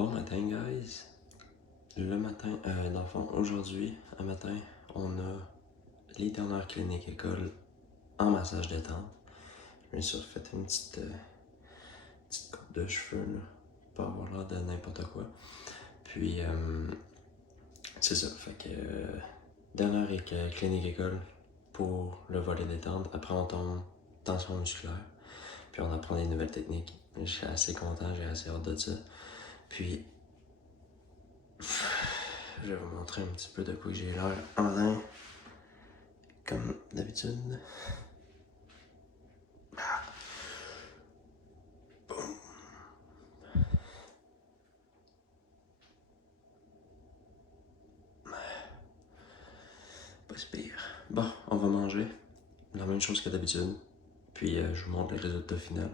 Bon matin, guys. Le matin, dans le fond, aujourd'hui, un matin, on a les dernières cliniques école en massage détente. Je me suis fait une petite coupe de cheveux, là, pas avoir l'air de n'importe quoi. Puis, c'est ça. Fait que, dernière clinique école pour le volet détente. Après, on tombe tension musculaire. Puis, on apprend des nouvelles techniques. Je suis assez content, j'ai assez hâte de ça. Puis, je vais vous montrer un petit peu de quoi j'ai l'air en matin. Comme d'habitude. Boum. Pas si pire. Bon, on va manger. La même chose que d'habitude. Puis je vous montre le résultat final.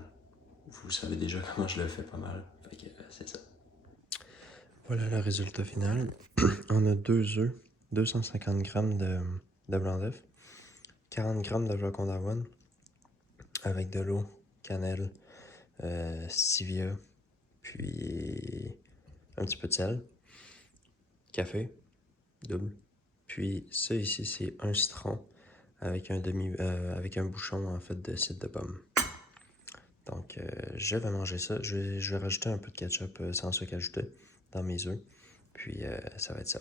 Vous savez déjà comment je le fais pas mal. Fait que c'est ça. Voilà le résultat final. On a 2 œufs, 250 grammes de blanc d'œuf, 40 grammes de flocons d'avoine, avec de l'eau, cannelle, stevia, puis un petit peu de sel, café, double. Puis ça ici, c'est un citron avec avec un bouchon en fait de cidre de pomme. Donc je vais manger ça. Je vais rajouter un peu de ketchup sans sucre ajouté dans mes œufs. Puis ça va être ça.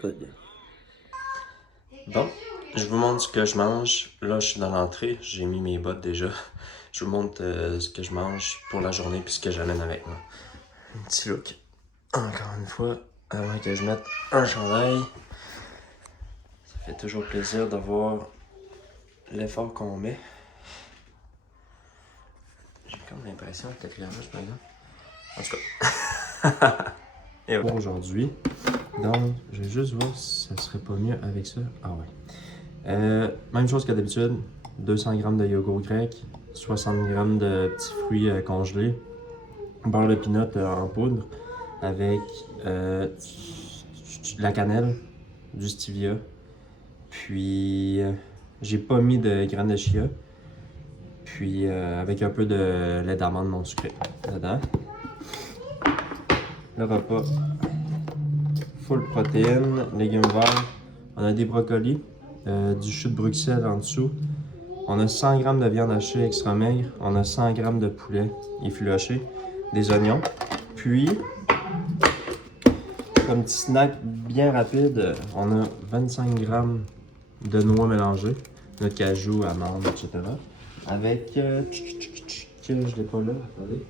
Good. Bon, je vous montre ce que je mange. Là, je suis dans l'entrée. J'ai mis mes bottes déjà. Je vous montre ce que je mange pour la journée puis ce que j'amène avec moi. Un petit look. Encore une fois, avant que je mette un chandail. Ça fait toujours plaisir de voir l'effort qu'on met. J'ai comme l'impression que l'éclairage, par exemple. En tout cas. Et pour aujourd'hui, donc, je vais juste voir si ça serait pas mieux avec ça. Ah ouais. Même chose que d'habitude, 200 g de yogourt grec, 60 g de petits fruits congelés, beurre de pinot en poudre, avec la cannelle, du stevia, puis j'ai pas mis de graines de chia, puis avec un peu de lait d'amande non sucré dedans. Le repas, full protéines, légumes verts, on a des brocolis, du chou de Bruxelles en dessous. On a 100 g de viande hachée extra maigre, on a 100 g de poulet effiloché, des oignons, puis comme petit snack bien rapide, on a 25 g de noix mélangées, de cajou, amandes, etc. Avec, je l'ai pas là, attendez.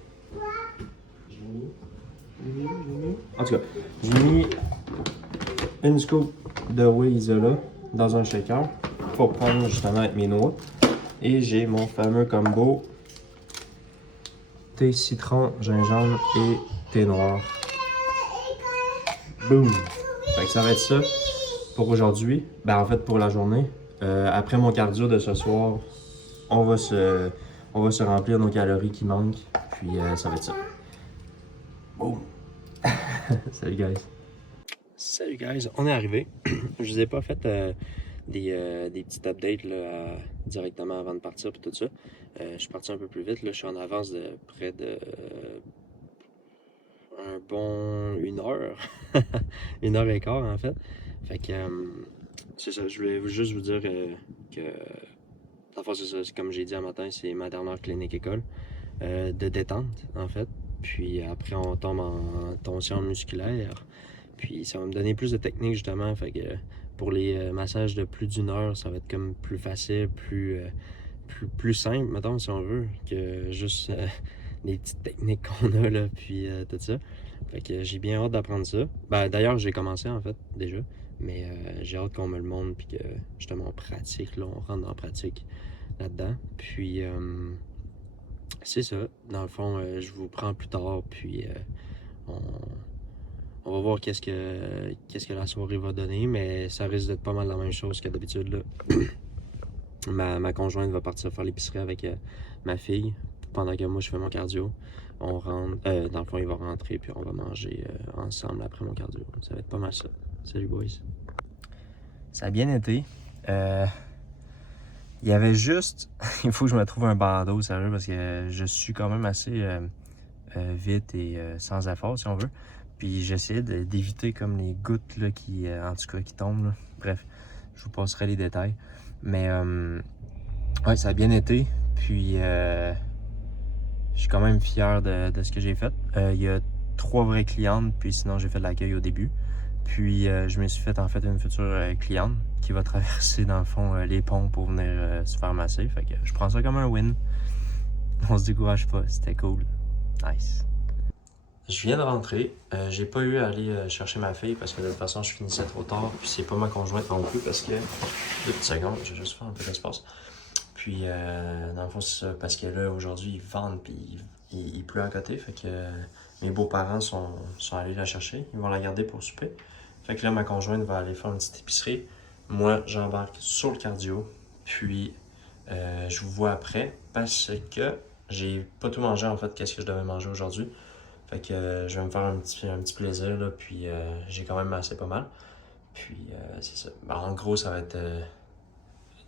En tout cas, j'ai mis une scoop de whey isola dans un shaker pour prendre justement avec mes noix. Et j'ai mon fameux combo thé citron, gingembre et thé noir. Boom! Fait que ça va être ça pour aujourd'hui. Ben en fait pour la journée. Après mon cardio de ce soir, on va se remplir nos calories qui manquent. Puis ça va être ça. Boom! Salut guys! Salut guys, on est arrivé. Je vous ai pas fait des petites updates là, directement avant de partir et tout ça. Je suis parti un peu plus vite, là, je suis en avance de près de un bon 1 heure. 1 heure et quart en fait. Fait que c'est ça, je voulais juste vous dire que dans le fond, c'est ça, comme j'ai dit un matin, c'est ma dernière clinique école de détente en fait. Puis après on tombe en tension musculaire. Puis ça va me donner plus de technique justement. Fait que pour les massages de plus d'1 heure, ça va être comme plus facile, plus simple, mettons, si on veut, que juste les petites techniques qu'on a là, puis tout ça. Fait que j'ai bien hâte d'apprendre ça. Ben, d'ailleurs, j'ai commencé en fait déjà, mais j'ai hâte qu'on me le montre, puis que justement on pratique, là, on rentre dans la pratique là-dedans. Puis c'est ça, dans le fond, je vous prends plus tard, puis on va voir qu'est-ce que la soirée va donner, mais ça risque d'être pas mal la même chose que d'habitude là. ma conjointe va partir faire l'épicerie avec ma fille pendant que moi je fais mon cardio. On rentre, dans le fond, il va rentrer puis on va manger ensemble après mon cardio. Ça va être pas mal ça. Salut boys. Ça a bien été. Il y avait juste, il faut que je me trouve un bandeau, sérieux, parce que je suis quand même assez vite et sans effort, si on veut. Puis j'essayais d'éviter comme les gouttes là, qui, en tout cas, qui tombent. Là. Bref, je vous passerai les détails. Mais ouais, ça a bien été. Puis je suis quand même fier de ce que j'ai fait. Il y a 3 vraies clientes, puis sinon j'ai fait de l'accueil au début. Puis je me suis fait en fait une future cliente qui va traverser dans le fond les ponts pour venir se faire masser. Fait que je prends ça comme un win. On se décourage pas, c'était cool. Nice. Je viens de rentrer. J'ai pas eu à aller chercher ma fille parce que de toute façon je finissais trop tard. Puis c'est pas ma conjointe non plus parce que. 2 petites secondes, je vais juste faire un peu d'espace. Puis dans le fond c'est ça, parce que là aujourd'hui ils vendent puis il pleut à côté. Fait que mes beaux-parents sont allés la chercher. Ils vont la garder pour souper. Fait que là ma conjointe va aller faire une petite épicerie. Moi j'embarque sur le cardio. Puis je vous vois après parce que j'ai pas tout mangé en fait, qu'est-ce que je devais manger aujourd'hui. Fait que je vais me faire un petit plaisir là, puis j'ai quand même assez pas mal. Puis c'est ça. Ben, en gros, ça va être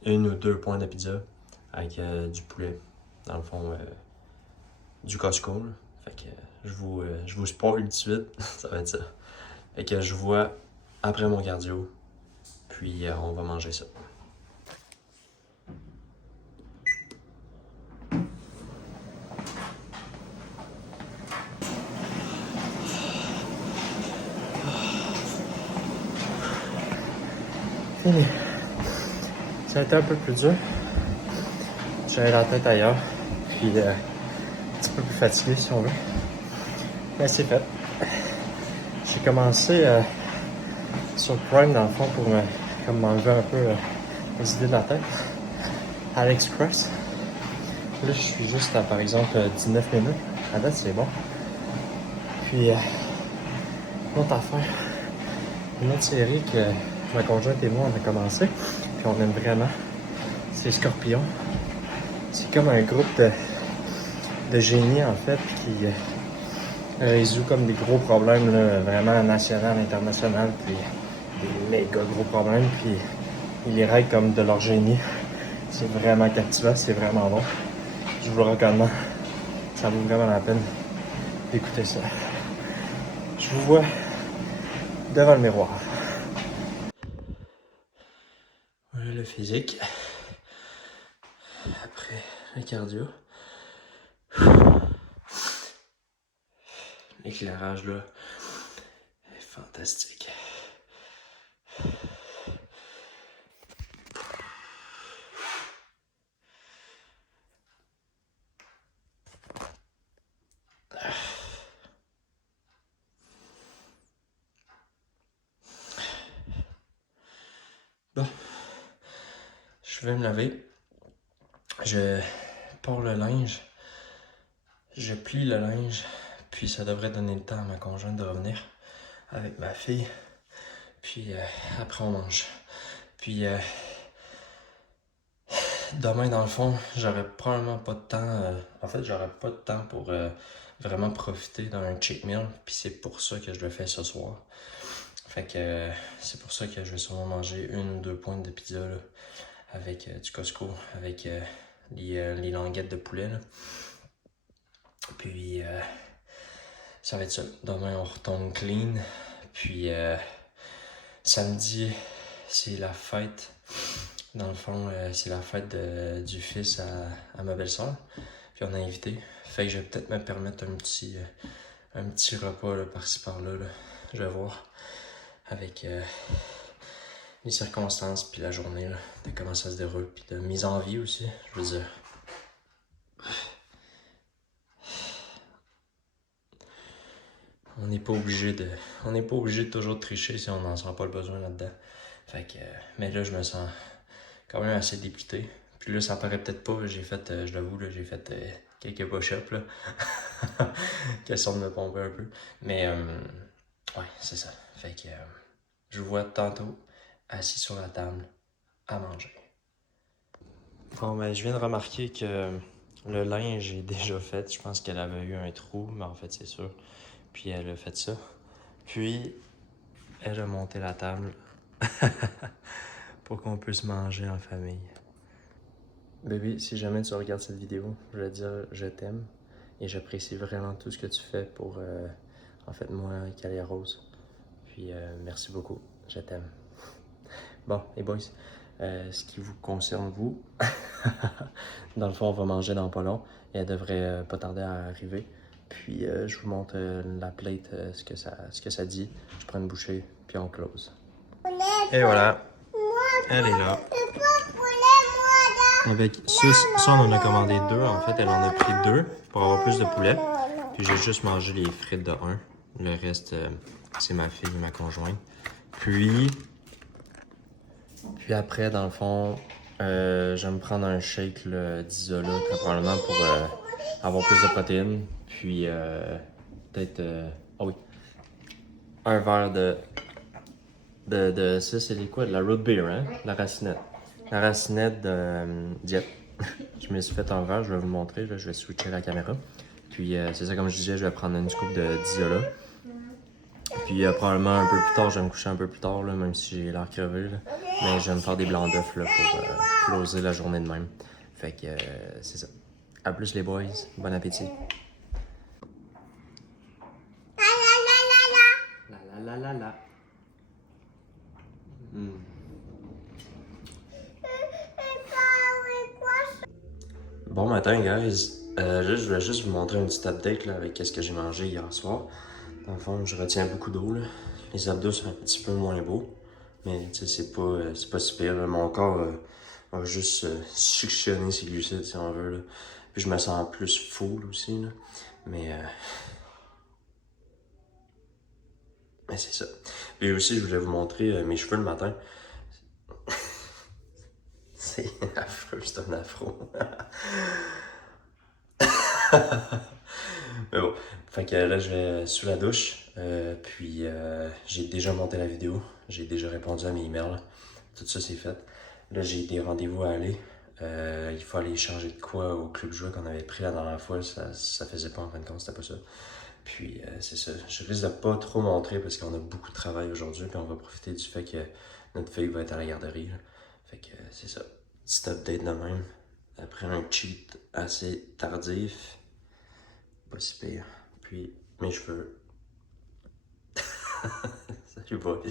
1 ou 2 points de pizza avec du poulet. Dans le fond, du Costco. Là. Fait que je vous spoil tout de suite. Ça va être ça. Fait que je vous vois après mon cardio. Puis on va manger ça. Fini. Ça a été un peu plus dur. J'avais la tête ailleurs. Puis un petit peu plus fatigué si on veut. Mais c'est fait. J'ai commencé sur Prime dans le fond pour comme m'enlever un peu les idées de la tête. AliExpress. Là je suis juste à par exemple 19 minutes. À date c'est bon. Puis une autre affaire. Une autre série que ma conjointe et moi on a commencé. Puis on aime vraiment. C'est Scorpion. C'est comme un groupe de génies en fait qui résout comme des gros problèmes là, vraiment national, international, puis des méga gros problèmes, puis ils les règlent comme de leur génie. C'est vraiment captivant, c'est vraiment bon. Je vous le recommande. Ça vaut vraiment la peine d'écouter ça. Je vous vois devant le miroir. Voilà le physique. Après le cardio. L'éclairage là est fantastique. Bon, je vais me laver. Je pars le linge. Je plie le linge. Puis ça devrait donner le temps à ma conjointe de revenir avec ma fille. Puis après on mange. Puis demain dans le fond, j'aurais probablement pas de temps. En fait, j'aurais pas de temps pour vraiment profiter d'un cheat meal. Puis c'est pour ça que je le fais ce soir. Fait que c'est pour ça que je vais sûrement manger 1 ou 2 pointes de pizza là, avec du Costco, avec les languettes de poulet. Là. Puis ça va être ça. Demain on retombe clean. Puis samedi, c'est la fête. Dans le fond, c'est la fête du fils à ma belle-sœur. Puis on a invité. Fait que je vais peut-être me permettre un petit repas là, par-ci par-là. Là. Je vais voir. Avec les circonstances puis la journée, là, de comment ça se déroule. Puis de mise en vie aussi, je veux dire. On n'est pas obligé de toujours tricher si on n'en sent pas le besoin là-dedans. Fait que, mais là, je me sens quand même assez dépité. Puis là, ça paraît peut-être pas, j'ai fait, je l'avoue, là, j'ai fait quelques push-ups, là. Question de me pomper un peu. Mais, ouais, c'est ça. Fait que, je vous vois tantôt, assis sur la table, à manger. Bon, ben, je viens de remarquer que le linge est déjà fait. Je pense qu'elle avait eu un trou, mais en fait, c'est sûr. Puis elle a fait ça. Puis, elle a monté la table pour qu'on puisse manger en famille. Bébé, si jamais tu regardes cette vidéo, je vais te dire je t'aime et j'apprécie vraiment tout ce que tu fais pour, en fait, moi et Calia Rose. Puis, merci beaucoup. Je t'aime. Bon, les boys, ce qui vous concerne, vous, dans le fond, on va manger dans pas long et elle devrait pas tarder à arriver. Puis, je vous montre la plate, ce que ça dit. Je prends une bouchée, puis on close. Et voilà, elle est là. Avec ça, on en a commandé deux. En fait, elle en a pris deux pour avoir plus de poulet. Puis j'ai juste mangé les frites de un. Le reste, c'est ma fille, ma conjointe. Puis après, dans le fond, je vais me prendre un shake d'Isola, très probablement pour avoir plus de protéines. Puis peut-être, ah oui, un verre de ça, c'est quoi? De la root beer, hein? La racinette. La racinette de Diète. Je me suis fait un verre, je vais vous montrer, là, je vais switcher la caméra. Puis c'est ça, comme je disais, je vais prendre une scoop d'Isola. Puis probablement un peu plus tard, je vais me coucher un peu plus tard, là, même si j'ai l'air crevé. Là. Mais je vais me faire des blancs d'œufs là, pour closer la journée de même. Fait que c'est ça. À plus les boys, bon appétit. La la la la. Mm. Bon matin, guys. Je voulais juste vous montrer une petite update là, avec ce que j'ai mangé hier soir. Dans le fond, je retiens beaucoup d'eau. Les abdos sont un petit peu moins beaux. Mais c'est pas si pire. Là. Mon corps va juste suctionner ses glucides si on veut. Là. Puis je me sens plus full aussi. Là. Mais, mais c'est ça. Puis aussi, je voulais vous montrer mes cheveux le matin. C'est affreux, c'est un afro. Mais bon, fait que là, je vais sous la douche. Puis j'ai déjà monté la vidéo. J'ai déjà répondu à mes emails. Tout ça, c'est fait. Là, j'ai des rendez-vous à aller. Il faut aller changer de quoi au club jouet qu'on avait pris la dernière fois. Ça faisait pas en fin de compte, c'était pas ça. Puis c'est ça. Je risque de pas trop montrer parce qu'on a beaucoup de travail aujourd'hui. Puis on va profiter du fait que notre fille va être à la garderie. Là. Fait que c'est ça. Petit update de même. Après un cheat assez tardif. Pas si pire. Puis mes cheveux. Salut boys.